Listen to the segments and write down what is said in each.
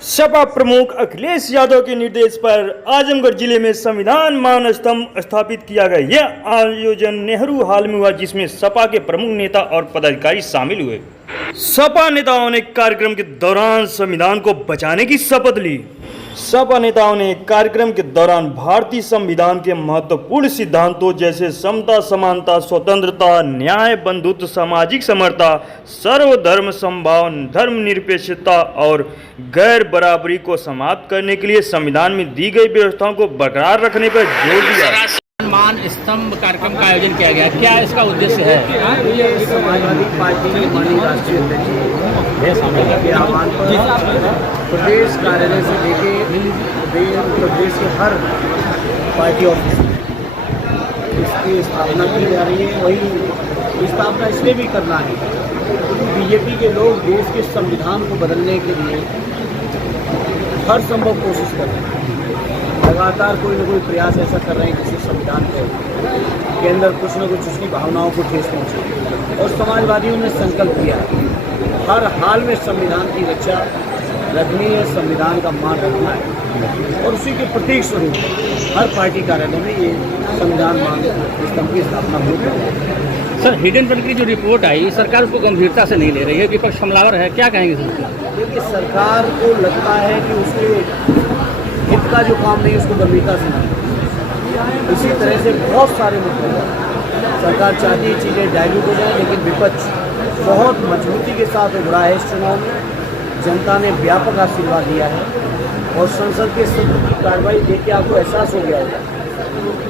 सपा प्रमुख अखिलेश यादव के निर्देश पर आजमगढ़ जिले में संविधान मान स्तंभ स्थापित किया गया। यह आयोजन नेहरू हॉल में हुआ, जिसमें सपा के प्रमुख नेता और पदाधिकारी शामिल हुए। सपा नेताओं ने कार्यक्रम के दौरान संविधान को बचाने की शपथ ली। सपा नेताओं ने कार्यक्रम के दौरान भारतीय संविधान के महत्वपूर्ण सिद्धांतों जैसे समता, समानता, स्वतंत्रता, न्याय, बंधुत्व, सामाजिक समरता, सर्वधर्म समभाव, धर्मनिरपेक्षता और गैर बराबरी को समाप्त करने के लिए संविधान में दी गई व्यवस्थाओं को बरकरार रखने पर जोर दिया। मान स्तंभ कार्यक्रम का आयोजन किया गया, क्या इसका उद्देश्य है? ये समाजवादी पार्टी के माननीय राष्ट्रीय अध्यक्ष के आह्वान पर प्रदेश कार्यालय से लेके उत्तर प्रदेश के हर पार्टी ऑफिस में इसकी स्थापना की जा रही है। वही स्थापना इसलिए भी करना है क्योंकि बीजेपी के लोग देश के संविधान को बदलने के लिए हर संभव कोशिश कर रहे हैं। लगातार कोई न कोई प्रयास ऐसा कर रहे हैं जिससे संविधान के अंदर कुछ न कुछ उसकी भावनाओं को ठेस पहुँचे। और समाजवादियों ने संकल्प किया हर हाल में संविधान की रक्षा रखनी है, संविधान का मान रखना है। और उसी के प्रतीक स्वरूप हर पार्टी कार्यालय में ये संविधान मान स्तंभ की स्थापना हुई है। सर, हिडेनबर्ग की जो रिपोर्ट आई, सरकार उसको गंभीरता से नहीं ले रही है, विपक्ष हमलावर है, क्या कहेंगे सर? देखिए, सरकार को लगता है कि उसके हित का जो काम नहीं उसको गंभीरता से नहीं। इसी तरह से बहुत सारे मुद्दे सरकार चाहती है चीज़ें डाइल्यूट हो जाए, लेकिन विपक्ष बहुत मजबूती के साथ उभरा है। इस चुनाव में जनता ने व्यापक आशीर्वाद दिया है और संसद के सत्र की कार्रवाई देख के आपको एहसास हो गया है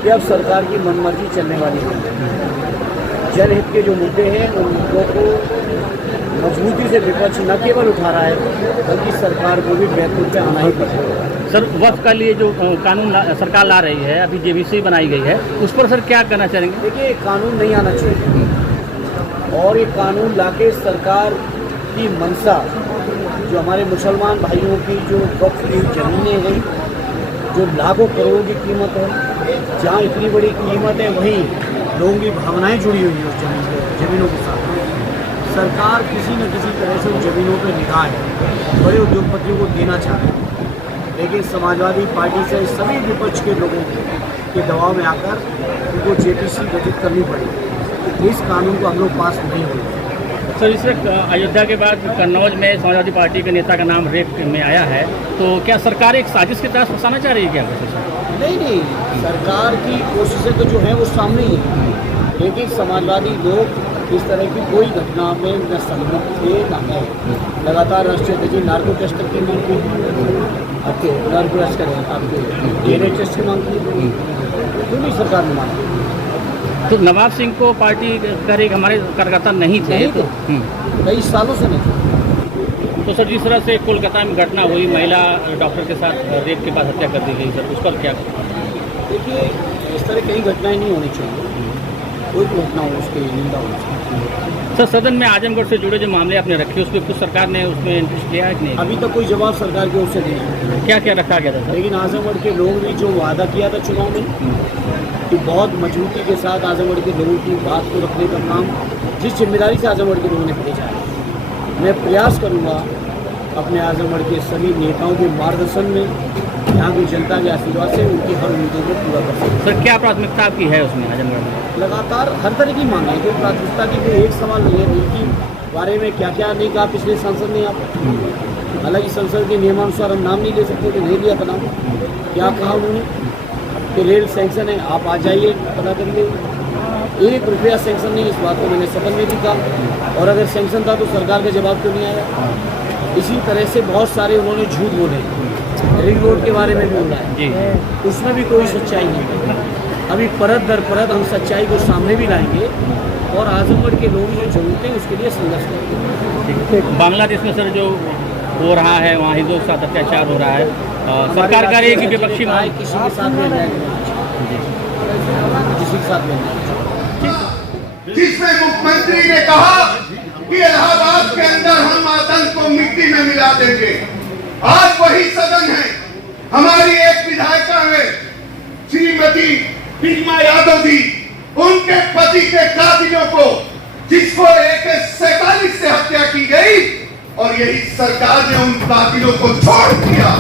कि अब सरकार की मनमर्जी चलने वाली है। जनहित के जो मुद्दे हैं उन मुद्दों को मजबूती से विपक्ष न केवल उठा रहा है बल्कि सरकार को भी बैकफुट पे आना ही पड़ेगा। सर, वक्फ का लिए जो कानून सरकार ला रही है, अभी जेबीसी बनाई गई है, उस पर सर क्या कहना चाहेंगे? देखिए, कानून नहीं आना चाहिए और ये कानून लाके सरकार की मंशा जो हमारे मुसलमान भाइयों की जो वक्फ की ज़मीनें हैं, जो लाखों करोड़ों की कीमत है, जहाँ इतनी बड़ी कीमत है वहीं लोगों की भावनाएं जुड़ी हुई हैं उस ज़मीनों के साथ। सरकार किसी न किसी तरह से उन ज़मीनों पर निगाह बड़े उद्योगपतियों को देना चाहती है, लेकिन समाजवादी पार्टी से सभी विपक्ष के लोगों के दबाव में आकर उनको जेपीसी गठित करनी पड़ी। इस कानून को हम लोग पास नहीं हुए। सर, इस वक्त अयोध्या के बाद कन्नौज में समाजवादी पार्टी के नेता का नाम रेप में आया है, तो क्या सरकार एक साजिश के तहत फंसाना चाह रही है क्या? नहीं, सरकार की कोशिशें तो जो है वो सामने ही है, लेकिन समाजवादी लोग इस तरह की कोई घटना में न सम्मिलित थे न है। लगातार राष्ट्रीय अध्यक्ष नार्को टेस्ट की मांग की, आपके नार्को टेस्ट करें, आपके DNA टेस्ट की मांग की, क्यों नहीं सरकार ने मांग की? तो नवाब सिंह को पार्टी कह रही हमारे कार्यकर्ता नहीं थे, तो कई सालों से नहीं। तो सर, जिस तरह से कोलकाता में घटना हुई, महिला डॉक्टर के साथ रेप के बाद हत्या कर दी गई, सर उस पर क्या? देखिए, इस तरह कई घटनाएं नहीं होनी चाहिए, कोई भी घटना हो उसकी निंदा होनी चाहिए। सर, सदन में आजमगढ़ से जुड़े जो मामले आपने रखे, उसमें कुछ सरकार ने उसमें इंटरेस्ट लिया है कि नहीं? अभी तक कोई जवाब सरकार की ओर से नहीं है। क्या क्या रखा गया था सर? लेकिन आजमगढ़ के लोगों ने जो वादा किया था चुनाव में कि बहुत मजबूती के साथ आजमगढ़ के लोगों की बात को रखने का काम, जिस जिम्मेदारी से आजमगढ़ के लोगों ने भेजा है, मैं प्रयास करूँगा अपने आजमगढ़ के सभी नेताओं के मार्गदर्शन में, यहाँ की जनता के आशीर्वाद से उनकी हर उम्मीदों को पूरा कर सकते। सर, क्या प्राथमिकता आपकी है उसमें आजमगढ़ में? लगातार हर तरह की मांग है, कोई प्राथमिकता की कोई एक सवाल नहीं है। उनकी बारे में क्या क्या नहीं कहा पिछले सांसद ने, आप हालांकि संसद के नियमानुसार हम नाम नहीं ले सकते, तो नहीं लिया था नाम। क्या कहा उन्होंने कि रेल सैंक्शन है, आप आ जाइए पता करिए। 1 रुपया सैंक्शन नहीं, इस बात को मैंने सदन में भी कहा, और अगर सैंक्शन था तो सरकार का जवाब क्यों नहीं आया? इसी तरह से बहुत सारे उन्होंने झूठ बोले। रिंग रोड के बारे में भी बोला है, उसमें भी कोई सच्चाई नहीं। अभी परत दर परत हम सच्चाई को सामने भी लाएंगे और आजमगढ़ के लोग जो जरूरतें उसके लिए संघर्ष करेंगे। बांग्लादेश में सर जो हो रहा है, वहाँ हिंदुओं के साथ अत्याचार हो रहा है, सरकार कह रही है कि विपक्षी किसी के साथ में किसी के साथ में, जिसमें मुख्यमंत्री ने कहा कि इलाहाबाद के अंदर हम आतंक को मिट्टी में मिला देंगे। आज वही सदन है, हमारी एक विधायिका है श्रीमती रीमा यादव जी, उनके पति के कातिलों को, जिसको AK-47 से हत्या की गई और यही सरकार ने उन कातिलों को छोड़ दिया।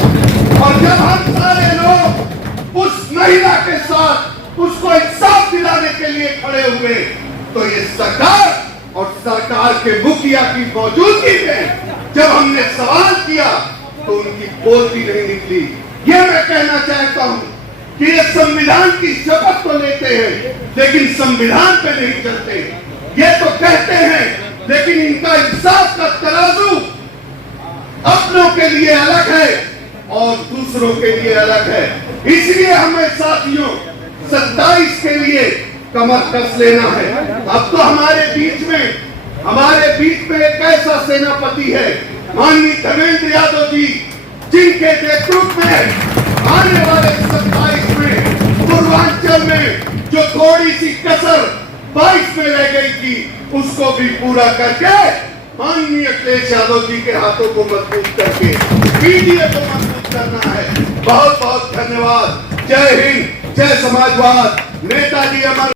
और जब हम सारे लोग उस महिला के साथ उसको इंसाफ दिलाने के लिए खड़े हुए, तो ये सरकार और सरकार के मुखिया की मौजूदगी में जब हमने सवाल किया तो उनकी बोलती नहीं निकली। ये मैं कहना चाहता हूं कि ये संविधान की शपथ तो लेते हैं लेकिन संविधान पे नहीं चलते। ये तो कहते हैं लेकिन इनका इंसाफ का तराजू अपनों के लिए अलग है और दूसरों के लिए अलग है। इसलिए हमें साथियों 27 के लिए कमर कस लेना है। अब तो हमारे बीच में एक ऐसा सेनापति है माननीय धर्मेंद्र यादव जी, जिनके नेतृत्व में आने वाले 27 में पूर्वांचल में जो थोड़ी सी कसर 22 में रह गई थी उसको भी पूरा करके माननीय अखिलेश यादव जी के हाथों को मजबूत करके पीडीए को मजबूत करना है। बहुत बहुत धन्यवाद। जय हिंद, जय समाजवाद। नेताजी अमर